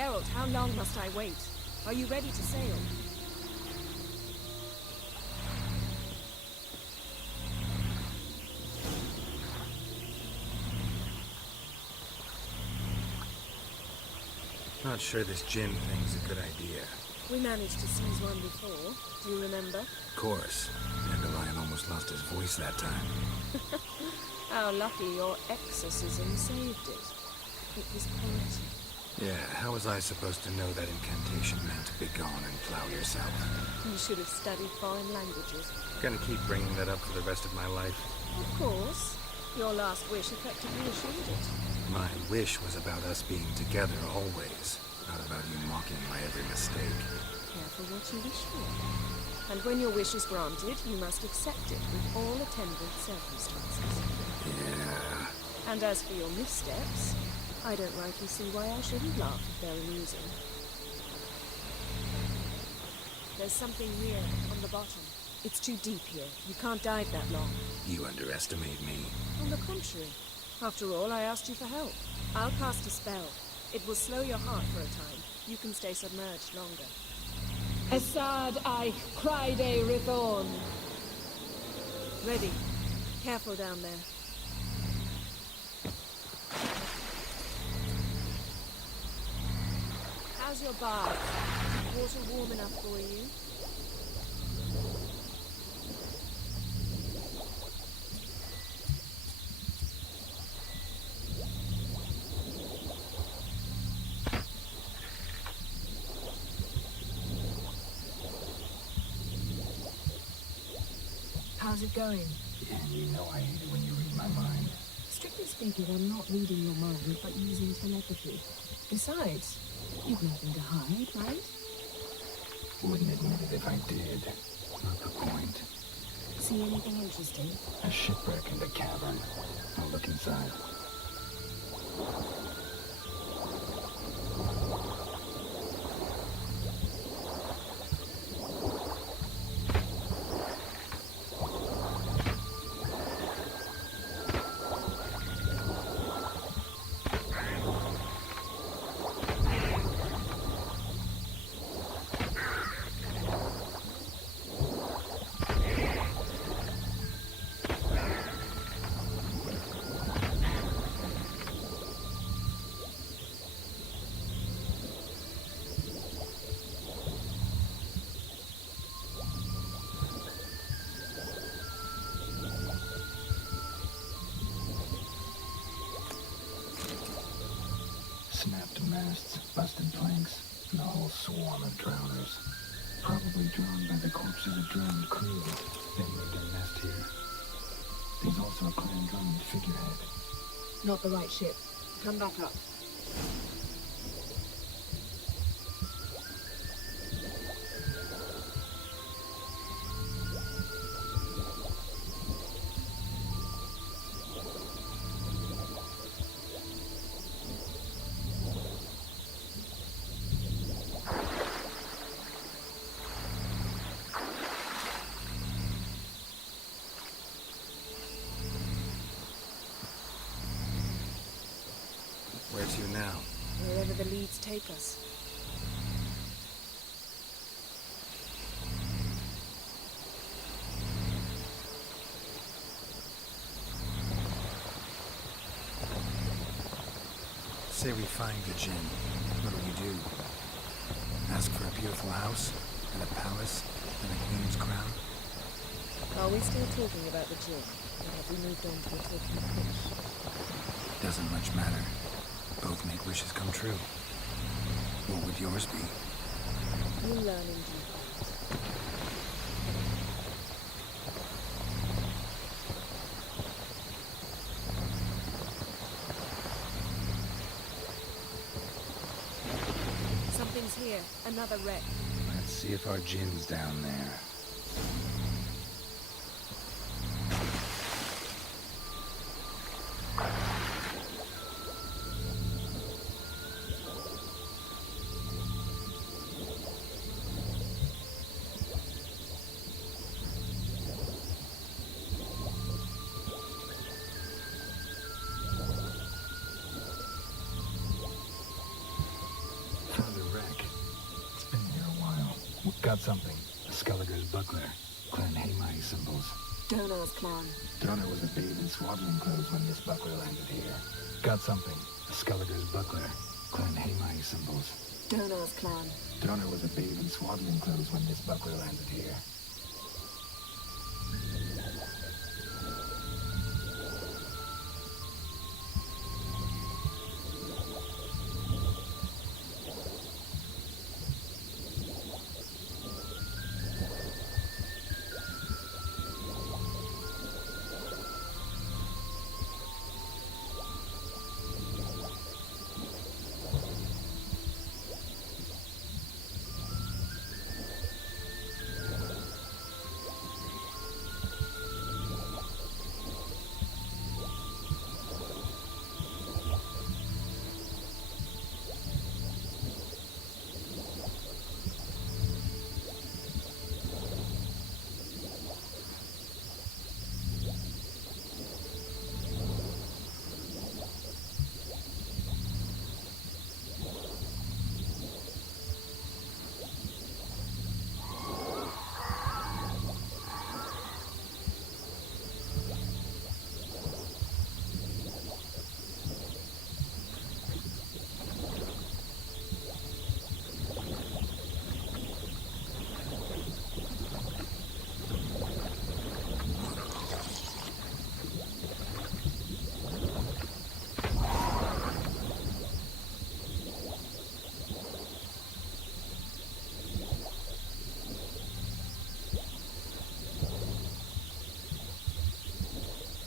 Geralt, how long must I wait? Are you ready to sail? Not sure this gin thing's a good idea. We managed to seize one before. Do you remember? Of course. Dandelion almost lost his voice that time. How lucky your exorcism saved it. It was poetic. Yeah, how was I supposed to know that incantation meant begone and plow yourself? You should have studied foreign languages. Gonna keep bringing that up for the rest of my life. Of course. Your last wish effectively assured it. My wish was about us being together always, not about you mocking my every mistake. Careful what you wish for. And when your wish is granted, you must accept it with all attendant circumstances. Yeah. And as for your missteps, I don't rightly see why I shouldn't laugh if they're amusing. There's something near on the bottom. It's too deep here. You can't dive that long. You underestimate me. On the contrary. After all, I asked you for help. I'll cast a spell. It will slow your heart for a time. You can stay submerged longer. Assad I cry day Rithorn. Ready. Careful down there. How's your bath? Water warm enough for you? How's it going? Yeah, you know I hate it when you read my mind. Strictly speaking, I'm not reading your mind, but using telepathy. Besides, you've nothing to hide, right? Wouldn't admit it if I did. Not the point. See anything interesting? A shipwreck in the cavern. I'll look inside. Snapped masts, busted planks, and a whole swarm of drowners. Probably drawn by the corpses of drowned crew. They moved their nest here. There's also a clan drummond figurehead. Not the right ship. Come back up. Where to now? Wherever the leads take us. Say we find the gin. What do we do? Ask for a beautiful house, and a palace, and a queen's crown? Are we still talking about the gin? Or have we moved on to a totally fish? Doesn't much matter. Both make wishes come true. What would yours be? You'll learn in due course. Something's here. Another wreck. Let's see if our gin's down there. Got something. A Skelliger's buckler. Clan Hamai symbols. Donar's clan. Donar was a babe in swaddling clothes when this buckler landed here. Got something. A Skelliger's buckler. Clan Hamai symbols. Donar's clan. Donar was a babe in swaddling clothes when this buckler landed here.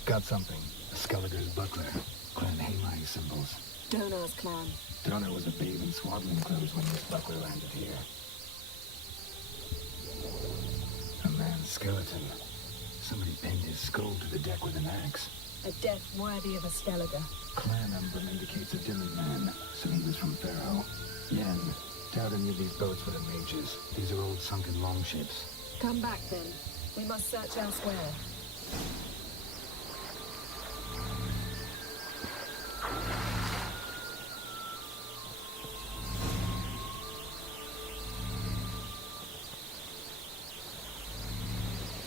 Got something. A Skelliger's buckler. Clan Hamai symbols. Donar's clan. Donar was a babe in swaddling clothes when this buckler landed here. A man's skeleton. Somebody pinned his skull to the deck with an axe. A death worthy of a Skelliger. Clan emblem indicates a Dylan man, so he was from Pharaoh. Yen. Doubt any of these boats were the mages. These are old sunken longships. Come back then. We must search elsewhere.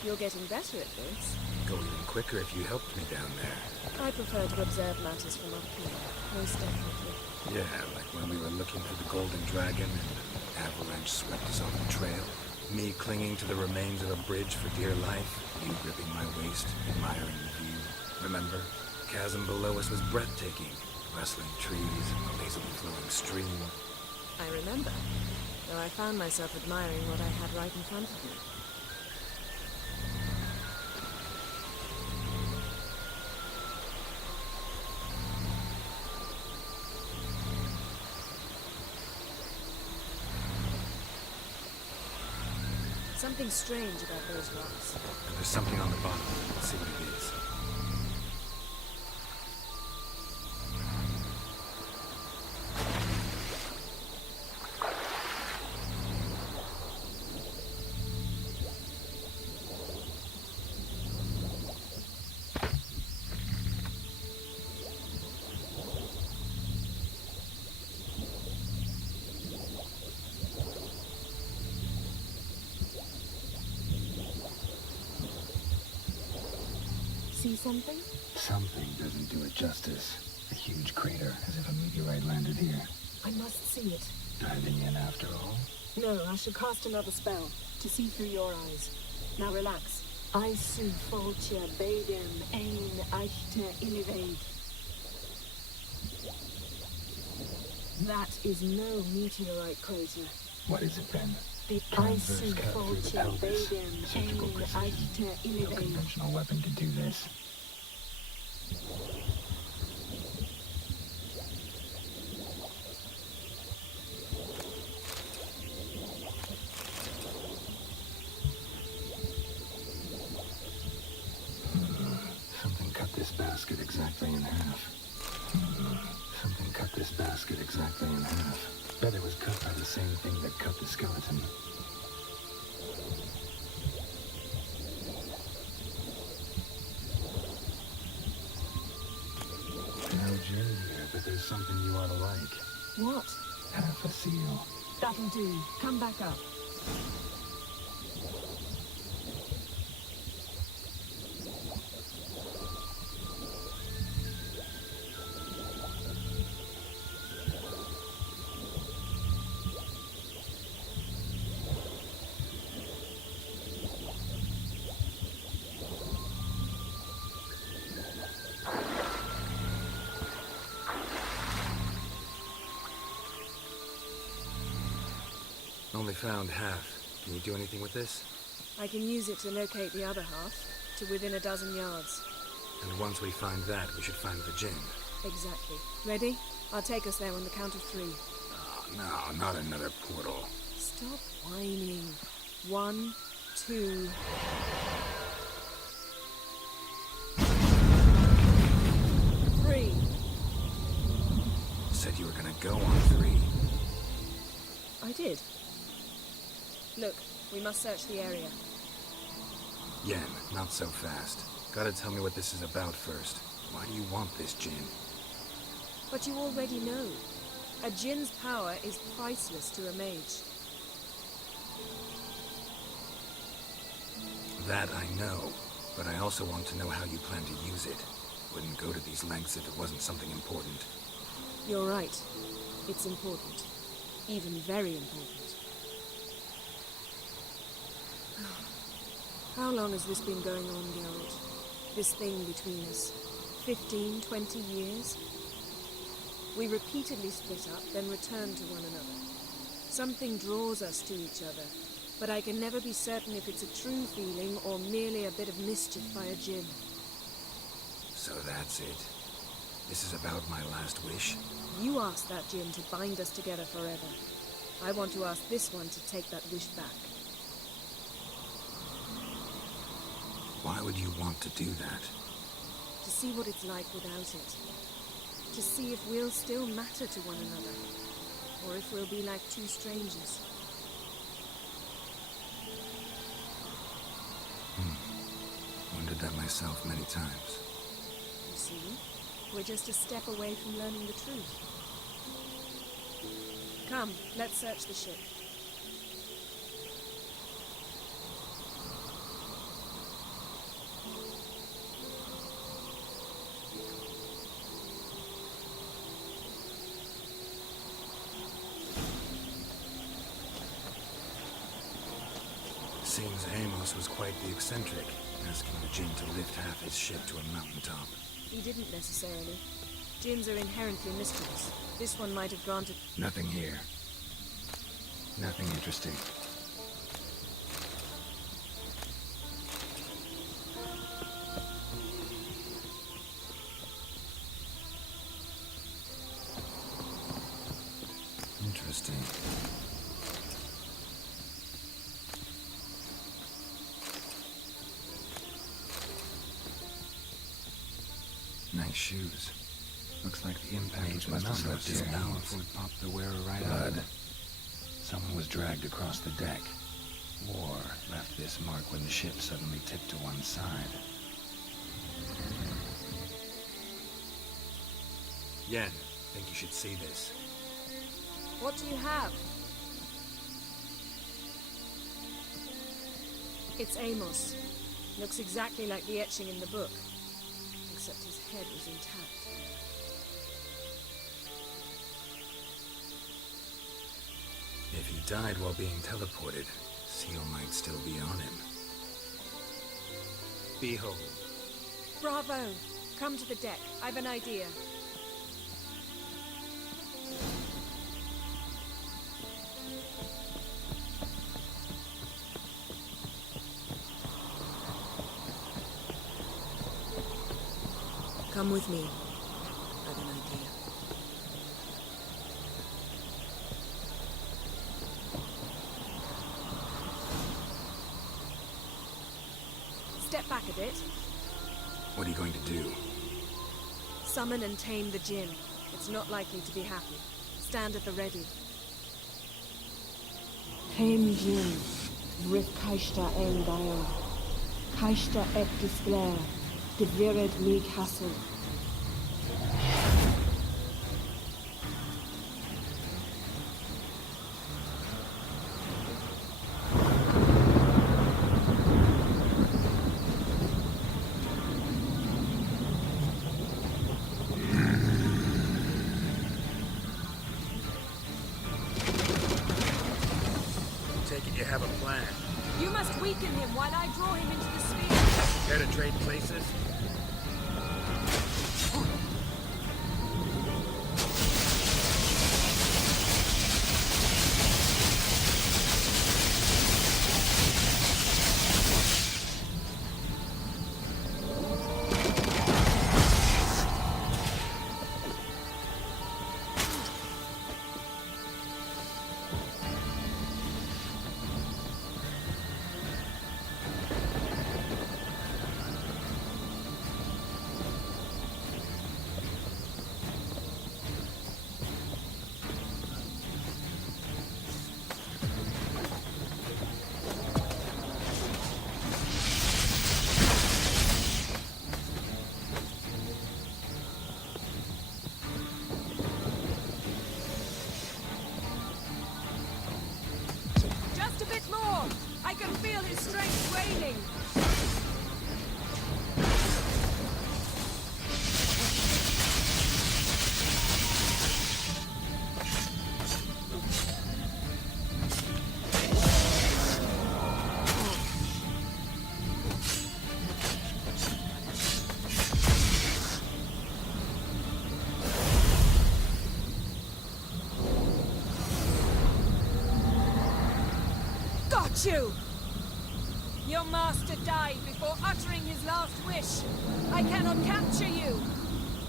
You're getting better at this. Go even quicker if you helped me down there. I prefer to observe matters from up here. Most definitely. Yeah, like when we were looking for the Golden Dragon and an avalanche swept us off the trail. Me clinging to the remains of a bridge for dear life. You gripping my waist, admiring the view. Remember? The chasm below us was breathtaking. Rustling trees, a lazily flowing stream. I remember, though I found myself admiring what I had right in front of me. Something strange about those rocks. And there's something on the bottom. Let's see what it is. See something? Something doesn't do it justice. A huge crater, as if a meteorite landed here. I must see it. Diving in after all? No, I should cast another spell to see through your eyes. Now relax. I su folcia bedem ein eichte illivaid. That is no meteorite crater. What is it then? The Transverse Isu cut through the folcia pelvis. bedem Surgical ein precision. eichte No illivaid. conventional weapon could do this. Something cut this basket exactly in half. Something cut this basket exactly in half. Bet it was cut by the same thing that cut the skeleton. No journey here, but there's something you ought to like. What? Half a seal. That'll do. Come back up. Only found half. Can you do anything with this? I can use it to locate the other half, to within a dozen yards. And once we find that, we should find the gin. Exactly. Ready? I'll take us there on the count of 3. Oh, no, not another portal. Stop whining. 1, 2... Three. Said you were gonna go on 3. I did. Look, we must search the area. Yen, not so fast. Gotta tell me what this is about first. Why do you want this gin? But you already know. A djinn's power is priceless to a mage. That I know, but I also want to know how you plan to use it. Wouldn't go to these lengths if it wasn't something important. You're right. It's important. Even very important. How long has this been going on, Geralt? This thing between us? 15, 20 years? We repeatedly split up, then return to one another. Something draws us to each other, but I can never be certain if it's a true feeling or merely a bit of mischief by a djinn. So that's it. This is about my last wish? You asked that djinn to bind us together forever. I want to ask this one to take that wish back. Why would you want to do that? To see what it's like without it. To see if we'll still matter to one another. Or if we'll be like two strangers. Wondered that myself many times. You see? We're just a step away from learning the truth. Come, let's search the ship. Seems Amos was quite the eccentric, asking the djinn to lift half his ship to a mountaintop. He didn't necessarily. Djinns are inherently mischievous. This one might have granted... Nothing here. Nothing interesting. Interesting. Nice shoes. Looks like the impact was must have enough slipped his now knees. before it popped the wearer right Blood. out. Someone was dragged across the deck. War left this mark when the ship suddenly tipped to one side. Yen, think you should see this. What do you have? It's Amos. Looks exactly like the etching in the book. Except his head was intact. If he died while being teleported, Seal might still be on him. Behold. Bravo! Come to the deck. I've an idea. Come with me. I've an idea. Step back a bit. What are you going to do? Summon and tame the djinn. It's not likely to be happy. Stand at the ready. Tame Jin, Rith Kaishta ein Gael, Kaishta et Disglair, de Virid me Castle. Take it you have a plan. You must weaken him while I draw him into the sphere. Care to trade places? I can feel his strength waning. You! Your master died before uttering his last wish. I cannot capture you.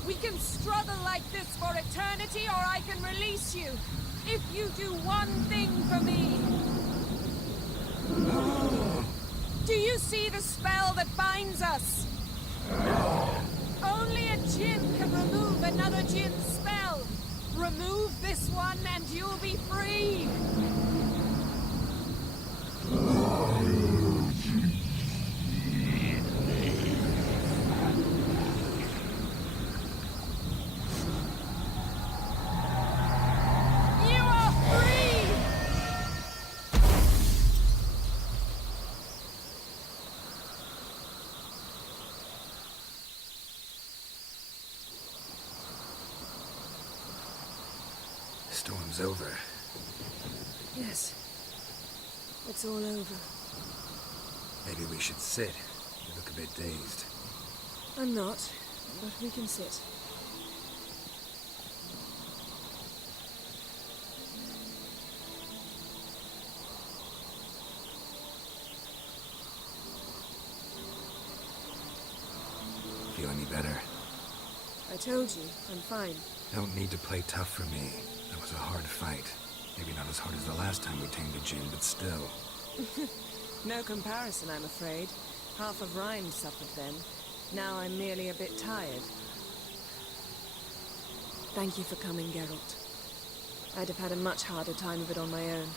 We can struggle like this for eternity, or I can release you. If you do one thing for me. Do you see the spell that binds us? Only a djinn can remove another djinn's spell. Remove this one and you'll be free. Storm's over. Yes. It's all over. Maybe we should sit. You look a bit dazed. I'm not, but we can sit. Feel any better? I told you, I'm fine. Don't need to play tough for me. That was a hard fight. Maybe not as hard as the last time we tamed a djinn, but still. No comparison, I'm afraid. Half of Rhine suffered then. Now I'm merely a bit tired. Thank you for coming, Geralt. I'd have had a much harder time of it on my own.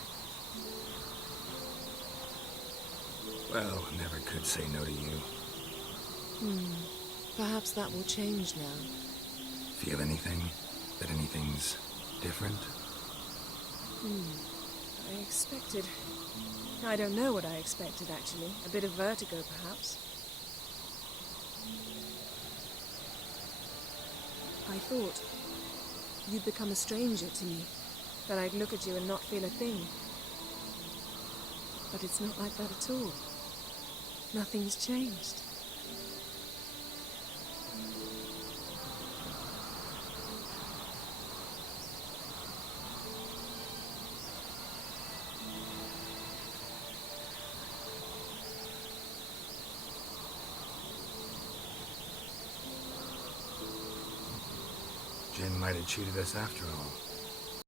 Well, never could say no to you. Perhaps that will change now. Feel anything? That anything's different? I expected... I don't know what I expected, actually. A bit of vertigo, perhaps. I thought you'd become a stranger to me, that I'd look at you and not feel a thing. But it's not like that at all. Nothing's changed. Jinn might have cheated us after all.